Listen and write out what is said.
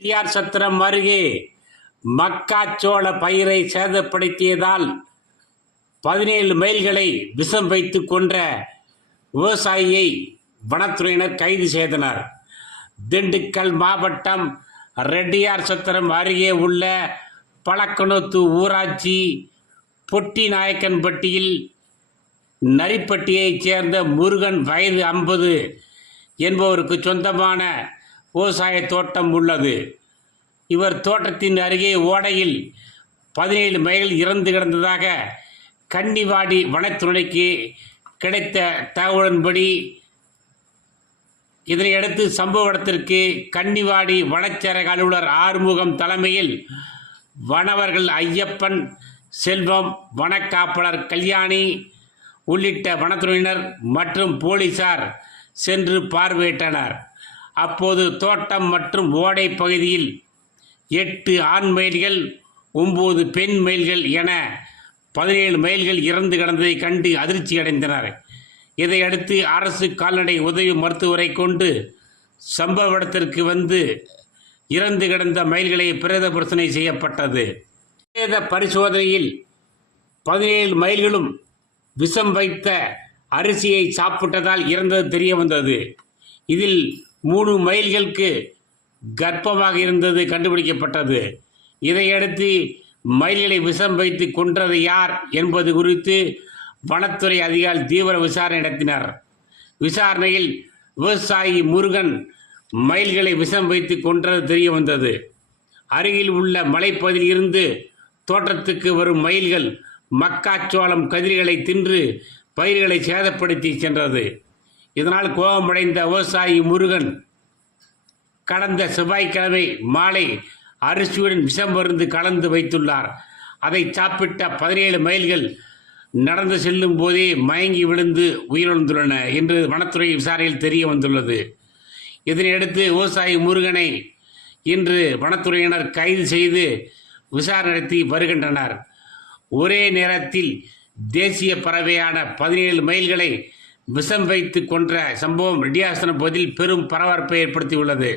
பெரியார் சத்திரம் அருகே மக்காச்சோள பயிரை சேதப்படுத்தியதால் 17 மைல்களை விஷம் வைத்து கொன்ற விவசாயியை வனத்துறையினர் கைது செய்தனர். திண்டுக்கல் மாவட்டம் ரெட்டியார் சத்திரம் அருகே உள்ள பழக்கணத்து ஊராட்சி பொட்டிநாயக்கன்பட்டியில் நரிப்பட்டியைச் சேர்ந்த முருகன் வயது 50 என்பவருக்கு சொந்தமான விவசாய தோட்டம் உள்ளது. இவர் தோட்டத்தின் அருகே ஓடையில் 17 மைல் இறந்து கிடந்ததாக கன்னிவாடி வனத்துறைக்கு கிடைத்த தகவலின்படி இதனையடுத்து சம்பவ இடத்திற்கு கன்னிவாடி வனச்சரக அலுவலர் ஆறுமுகம் தலைமையில் வனவர்கள் ஐயப்பன், செல்வம், வனக்காப்பாளர் கல்யாணி உள்ளிட்ட வனத்துறையினர் மற்றும் போலீசார் சென்று பார்வையிட்டனர். அப்போது தோட்டம் மற்றும் ஓடை பகுதியில் 8 ஆண் மயில்கள் 9 பெண் மயில்கள் என 17 மயில்கள் இறந்து கிடந்ததை கண்டு அதிர்ச்சி அடைந்தனர். இதையடுத்து அரசு கால்நடை உதவி மருத்துவரை கொண்டு சம்பவ இடத்திற்கு வந்து இறந்து கிடந்த மயில்களை பிரேத பரிசோதனை செய்யப்பட்டது. பிரேத பரிசோதனையில் 17 மயில்களும் விஷம் வைத்த அரிசியை சாப்பிட்டதால் இறந்தது தெரிய வந்தது. இதில் 3 மயில்களுக்கு கர்ப்பமாக இருந்தது கண்டுபிடிக்கப்பட்டது. இதையடுத்து மயில்களை விஷம் வைத்து கொன்றது யார் என்பது குறித்து வனத்துறை அதிகாரிகள் தீவிர விசாரணை நடத்தினர். விசாரணையில் விவசாயி முருகன் மயில்களை விஷம் வைத்து கொன்றது தெரிய வந்தது. அருகில் உள்ள மலைப்பகுதியில் இருந்து தோட்டத்துக்கு வரும் மயில்கள் மக்காச்சோளம் கதிர்களை தின்று பயிர்களை சேதப்படுத்தி சென்றது. இதனால் கோபமடைந்த விவசாயி முருகன் கடந்த செவ்வாய்க்கிழமை மாலை அரிசியுடன் விஷம் மருந்து கலந்து வைத்துள்ளார். அதை சாப்பிட்ட 17 மயில்கள் நடந்து செல்லும் போதே மயங்கி விழுந்து உயிரிழந்துள்ளன என்று வனத்துறை விசாரணையில் தெரிய வந்துள்ளது. இதனையடுத்து விவசாயி முருகனை இன்று வனத்துறையினர் கைது செய்து விசாரணை நடத்தி வருகின்றனர். ஒரே நேரத்தில் தேசிய பறவையான 17 மயில்களை விஷம் வைத்து கொன்ற சம்பவம் ரெட்டியார் சத்திரம் பகுதியில் பெரும் பரபரப்பை ஏற்படுத்தியுள்ளது.